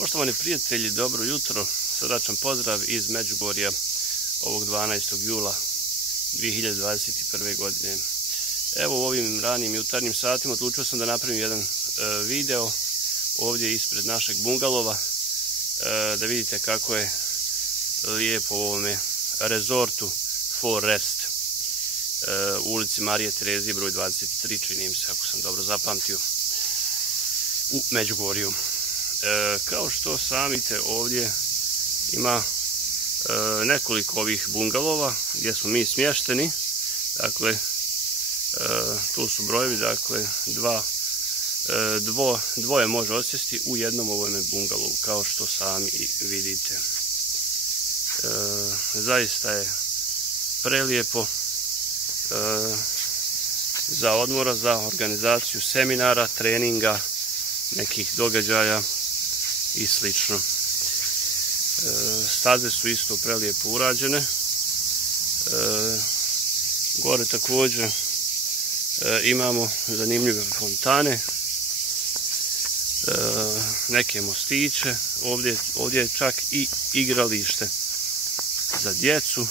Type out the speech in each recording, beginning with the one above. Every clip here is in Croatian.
Poštovani prijatelji, dobro jutro, srdačan pozdrav iz Međugorja ovog 12. jula 2021. godine. Evo u ovim ranim jutarnjim satima odlučio sam da napravim jedan video ovdje ispred našeg bungalova, da vidite kako je lijepo u ovome rezortu Forest u ulici Marije Terezije broj 23, čini mi se, ako sam dobro zapamtio, u Međugorju. Kao što sami vidite, ovdje ima nekoliko ovih bungalova gdje smo mi smješteni. Dakle, tu su brojevi, dakle, dvoje može odsjesti u jednom ovome bungalovu, kao što sami vidite. Zaista je prelijepo za odmora, za organizaciju seminara, treninga, nekih događaja i slično. Staze su isto prelijepo urađene. Gore također imamo zanimljive fontane, neke mostiće. Ovdje je čak i igralište za djecu,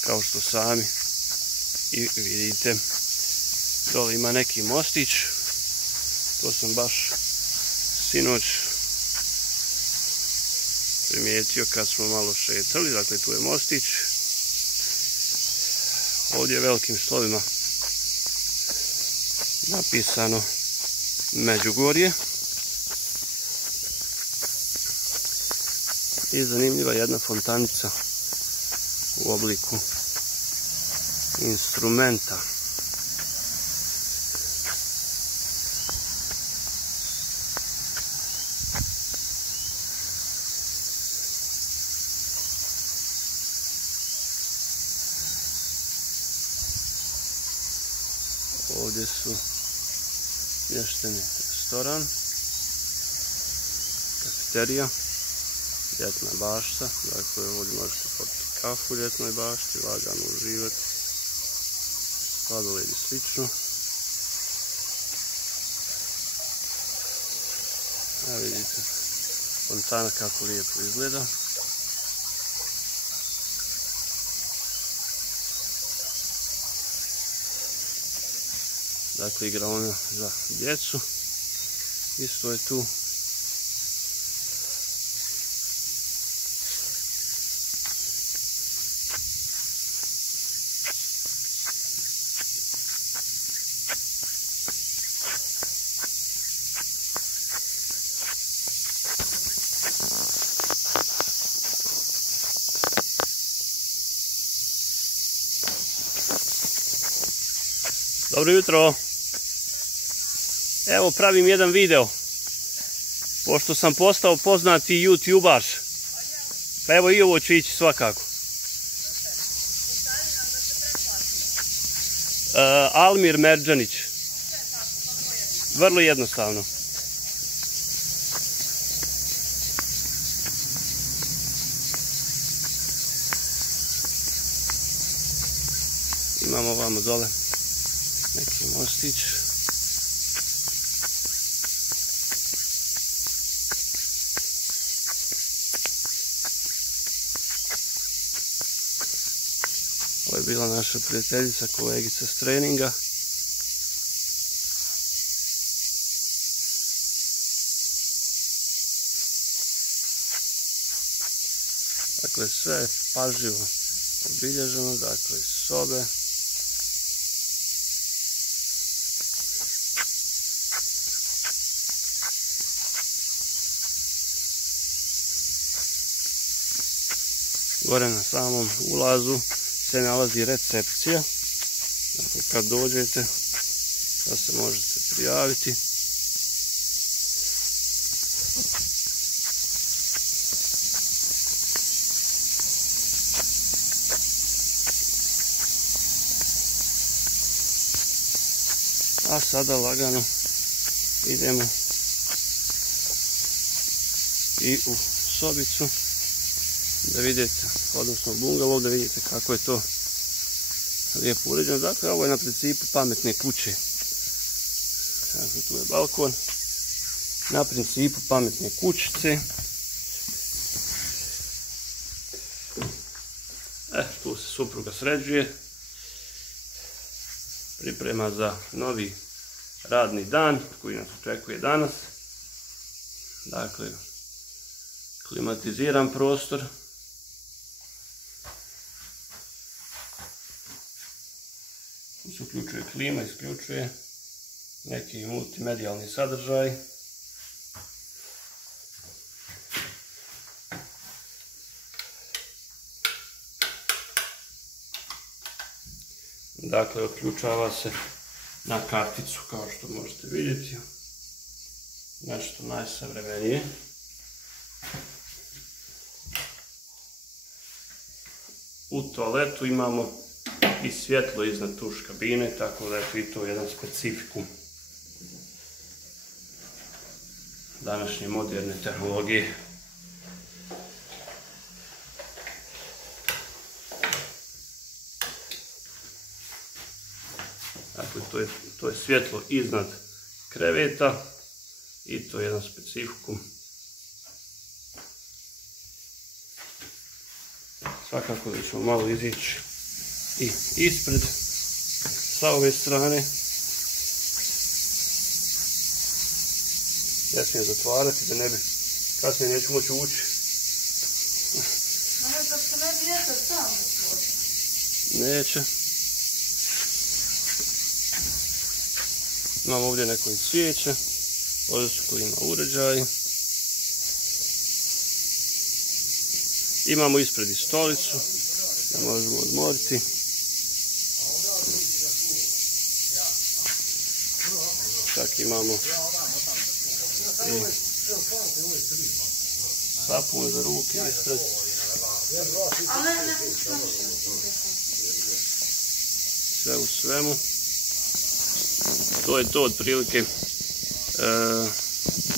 kao što sami i vidite. Dole ima neki mostić, to sam baš sinoć primijetio kad smo malo šetali. Dakle, tu je mostić. Ovdje je velikim slovima napisano Međugorje. I zanimljiva jedna fontanica u obliku instrumenta. Ovdje su smješteni restoran, kafeterija, ljetna bašta. Dakle, ovdje možete popiti kafu u ljetnoj bašti, lagano uživati, sladoled i slično. A vidite fontana kako lijepo izgleda. Dakle, igraonica za djecu isto je tu. Dobro jutro. Evo, pravim jedan video, pošto sam postao poznati youtubar. Pa evo, i ovo ću ići svakako. Almir Merđanić. Vrlo jednostavno. Imamo ovamo dole neki mostić. Ovo je bila naša prijateljica, kolegica s treninga. Dakle, sve je pažljivo obilježeno, dakle, sobe. Gore na samom ulazu se nalazi recepcija. Dakle, kad dođete, da se možete prijaviti. A sada lagano idemo i u sobicu da vidite, odnosno bungalov, da vidite kako je to lijepo uređeno. Dakle, ovo je na principu pametne kuće. Dakle, tu je balkon na principu pametne kućice. Tu se supruga sređuje, priprema za novi radni dan koji nas očekuje danas. Dakle, klimatiziran prostor. Tu se uključuje klima, isključuje neki multimedijalni sadržaj. Dakle, otključava se na karticu, kao što možete vidjeti. Nešto najsavremenije. U toaletu imamo i svjetlo iznad tuš kabine, tako da je i to jedan specifikum današnje moderne tehnologije. Dakle, to je svjetlo iznad kreveta i to je jedan specifikum. Svakako da ćemo malo izići i ispred sa ove strane. Ne smijem zatvarati da ne bi kasnije neću moći ući. Neće. Imamo ovdje nekoliko svijeća, ovdje su klima uređaji. Imamo ispred i stolicu, da možemo odmoriti. Čak imamo i sapun za ruke ispred. Sve u svemu. To je to otprilike.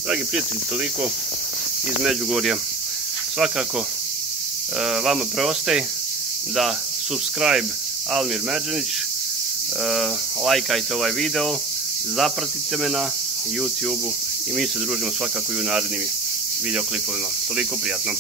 Dragi prijatelji, toliko iz Međugorja. Svakako vama preostaje da subscribe Almir Međanić, lajkajte ovaj video, zapratite me na YouTube-u i mi se družimo svakako i u narednim videoklipovima. Toliko prijatno.